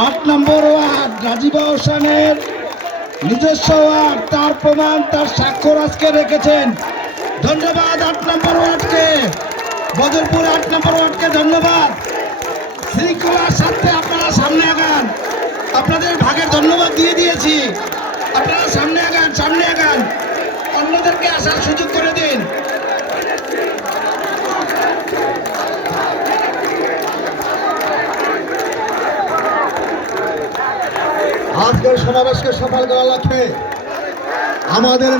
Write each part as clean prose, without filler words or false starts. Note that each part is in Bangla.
8 নম্বর ওয়ার্ড রাজিবা হোসেনের নিজস্ব ওয়ার্ড, তার প্রমাণ, তার স্বাক্ষর আজকে রেখেছেন। ধন্যবাদ 8 নম্বর ওয়ার্ডকে, বদরপুর 8 নম্বর ওয়ার্ডকে ধন্যবাদ। শৃঙ্খলার সাথে আপনারা সামনে আগান, আপনাদের ভাগের ধন্যবাদ দিয়ে দিয়েছি। আপনারা সামনে আগান, সামনে আগান, অন্যদেরকে আসার সুযোগ করে দিন। আজকের সমাবেশকে সফল করার লক্ষ্যে আমাদের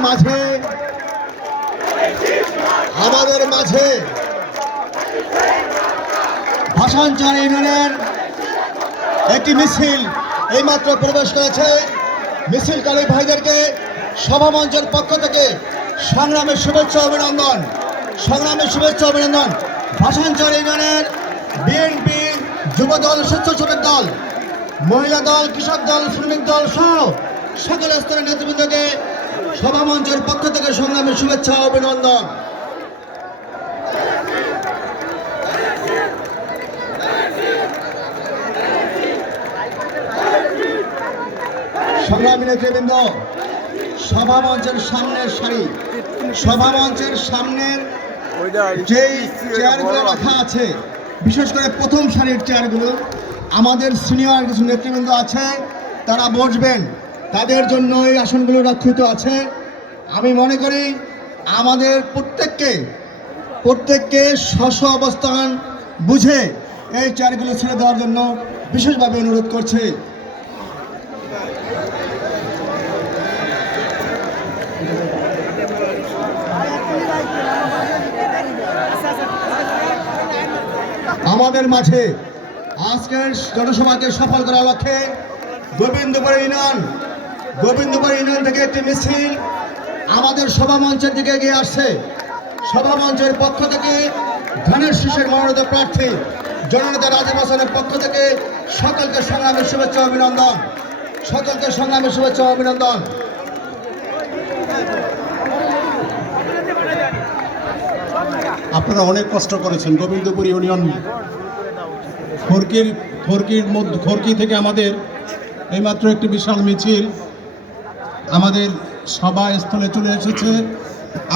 মাঝে ভাষাঞ্চল ইউনিয়নের একটি মিছিল এইমাত্র প্রবেশ করেছে। মিছিলকারী ভাইদেরকে সভামঞ্চের পক্ষ থেকে সংগ্রামের শুভেচ্ছা অভিনন্দন, সংগ্রামের শুভেচ্ছা অভিনন্দন। ভাষাঞ্চল ইউনিয়নের বিএনপি, যুবদল, স্বেচ্ছাসেবক দল, মহিলা দল, কৃষক দল, শ্রমিক দল সহ সকল স্তরের নেতৃবৃন্দকে সভামঞ্চের পক্ষ থেকে সংগ্রামের শুভেচ্ছা অভিনন্দন। সংগ্রামী নেতৃবৃন্দ, সভামঞ্চের সামনের সারি, সভামঞ্চের সামনের যেই চেয়ারগুলো রাখা আছে, বিশেষ করে প্রথম সারির চেয়ারগুলো, আমাদের সিনিয়র কিছু নেতৃবৃন্দ আছে, তারা বসবেন, তাদের জন্য এই আসনগুলো রক্ষিত আছে। আমি মনে করি আমাদের প্রত্যেককে স্ব অবস্থান বুঝে এই চেয়ারগুলো ছেড়ে দেওয়ার জন্য বিশেষভাবে অনুরোধ করছি। আমাদের মাঝে আজকের জনসভাকে সফল করার লক্ষ্যে গোবিন্দপুর ইউনিয়ন থেকে একটি মিছিল আমাদের সভামঞ্চের দিকে এগিয়ে আসছে। সভামঞ্চের পক্ষ থেকে ধানের শীষের মনোনীত প্রার্থী জননেতা রাজীব হোসেনের পক্ষ থেকে সকলকে সংগ্রামের শুভেচ্ছা অভিনন্দন, সকলকে সংগ্রামের শুভেচ্ছা অভিনন্দন। আপনারা অনেক কষ্ট করেছেন। গোবিন্দপুর ইউনিয়ন খড়কি থেকে আমাদের এইমাত্র একটি বিশাল মিছিল আমাদের সভাস্থলে চলে এসেছে।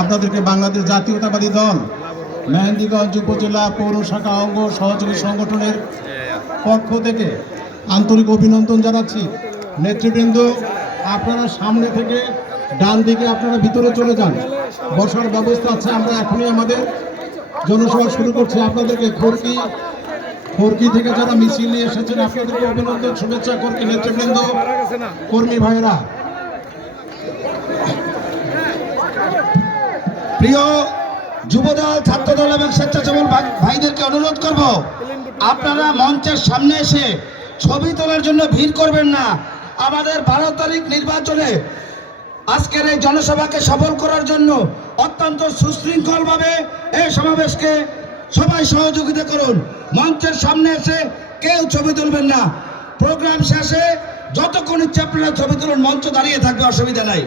আপনাদেরকে বাংলাদেশ জাতীয়তাবাদী দল মেহেন্দিগঞ্জ উপজেলা পৌর শাখা অঙ্গ সহযোগী সংগঠনের পক্ষ থেকে আন্তরিক অভিনন্দন জানাচ্ছি। নেতৃবৃন্দ, আপনারা সামনে থেকে ডান দিকে আপনারা ভিতরে চলে যান, বসার ব্যবস্থা আছে। আমরা এখনই আমাদের জনসভা শুরু করছি। আপনাদেরকে খড়কি থেকে যারা মিছিল নিয়ে এসেছেন আপনাদেরকে অভিনন্দন, শুভেচ্ছা। খড়কি নেতৃবৃন্দ, কর্মী ভাইয়েরা, প্রিয় যুবদল, ছাত্রদল এবং স্বেচ্ছাসেবক ভাইদেরকে অনুরোধ করব, আপনারা মঞ্চের সামনে এসে ছবি তোলার জন্য ভিড় করবেন না। আমাদের 12 তারিখ নির্বাচনে আজকের এই জনসভাকে সফল করার জন্য অত্যন্ত সুশৃঙ্খলভাবে এই সমাবেশকে সবাই সহযোগিতা করুন। মঞ্চের সামনে এসে কেউ ছবি তুলবেন না। প্রোগ্রাম শেষে যতক্ষণ ইচ্ছে আপনারা ছবি তুলুন, মঞ্চ দাঁড়িয়ে থাকবে, অসুবিধা নাই।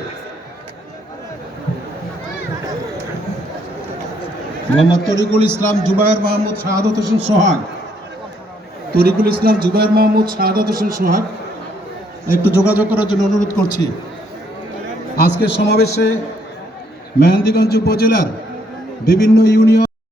মোহাম্মদ তরিকুল ইসলাম, জুবায়ের মাহমুদ, শাহাদত হোসেন সোহাগ। তরিকুল ইসলাম, জুবায়ের মাহমুদ, শাহাদত হোসেন সোহাগ একটু যোগাযোগ করার জন্য অনুরোধ করছি। আজকের সমাবেশে মেহেন্দিগঞ্জ উপজেলার বিভিন্ন ইউনিয়ন